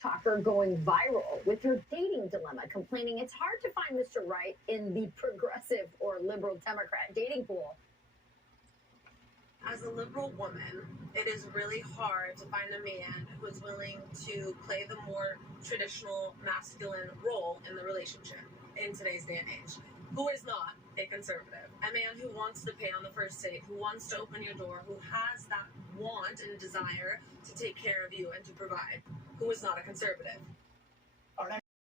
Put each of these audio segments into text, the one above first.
TikToker going viral with her dating dilemma, complaining it's hard to find Mr. Right in the progressive or liberal Democrat dating pool. As a liberal woman, it is really hard to find a man who is willing to play the more traditional masculine role in the relationship in today's day and age. Who is not a conservative? A man who wants to pay on the first date, who wants to open your door, who has that want and desire to take care of you and to provide. Who is not a conservative?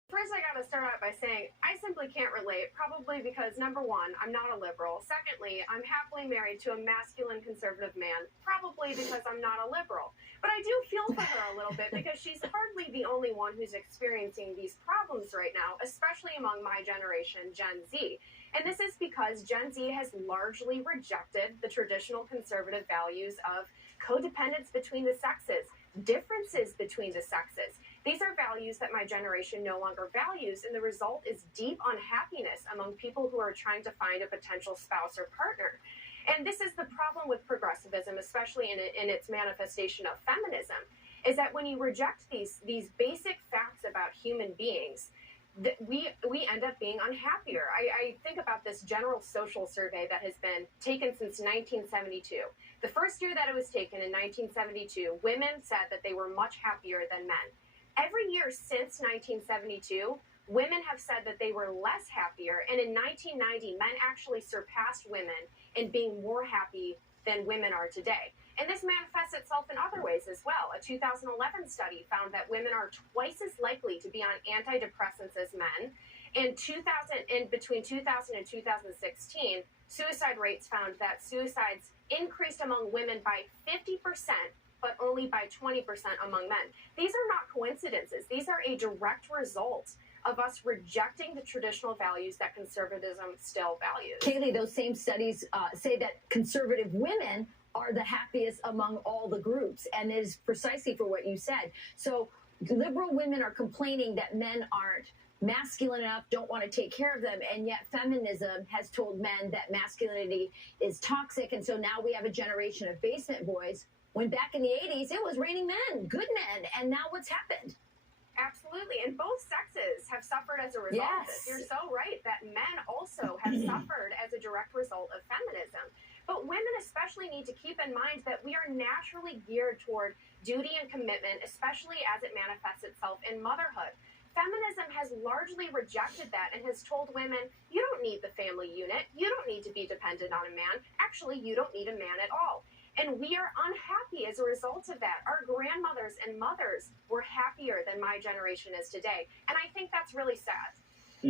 First, I gotta start out by saying I simply can't relate, probably because, number one, I'm not a liberal. Secondly, I'm happily married to a masculine conservative man, probably because I'm not a liberal. But I do feel for her a little bit because she's hardly the only one who's experiencing these problems right now, especially among my generation, Gen Z. And this is because Gen Z has largely rejected the traditional conservative values of codependence between the sexes, differences between the sexes. These are values that my generation no longer values, and the result is deep unhappiness among people who are trying to find a potential spouse or partner. And this is the problem with progressivism, especially in its manifestation of feminism, is that when you reject these basic facts about human beings, we end up being unhappier. I think about this general social survey that has been taken since 1972. The first year that it was taken in 1972, women said that they were much happier than men. Every year since 1972, women have said that they were less happier, and in 1990, men actually surpassed women in being more happy than women are today. And this manifests itself in other ways as well. A 2011 study found that women are twice as likely to be on antidepressants as men. In between 2000 and 2016, suicide rates found that suicides increased among women by 50%, but only by 20% among men. These are not coincidences. These are a direct result of us rejecting the traditional values that conservatism still values. Kaylee, those same studies say that conservative women are the happiest among all the groups, and it is precisely for what you said. So liberal women are complaining that men aren't masculine enough, don't want to take care of them, and yet feminism has told men that masculinity is toxic, and so now we have a generation of basement boys, when back in the 80s, it was raining men, good men, and now what's happened? Absolutely, and both sexes have suffered as a result of this. You're so right that men also have suffered as a direct result of feminism. But women especially need to keep in mind that we are naturally geared toward duty and commitment, especially as it manifests itself in motherhood. Feminism has largely rejected that and has told women, you don't need the family unit, you don't need to be dependent on a man, actually you don't need a man at all. And we are unhappy as a result of that. Our grandmothers and mothers were happier than my generation is today. And I think that's really sad.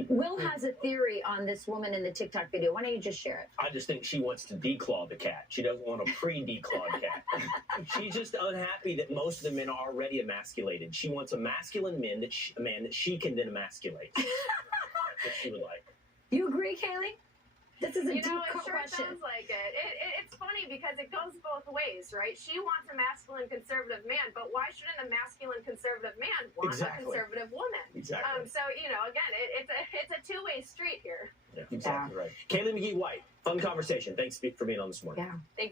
Will has a theory on this woman in the TikTok video. Why don't you just share it? I just think she wants to declaw the cat. She doesn't want a pre-declawed cat. She's just unhappy that most of the men are already emasculated. She wants a masculine man that she can then emasculate. That's what she would like. You agree, Kaylee? This is a deep it sure question. sounds like it. It's funny because it goes both ways, right? She wants a masculine conservative man, but why shouldn't a masculine conservative man want a conservative woman? Exactly. So, again, it's a two-way street here. Yeah, exactly right. Kaylee McGee-White, fun conversation. Thanks for being on this morning. Yeah. Thank you.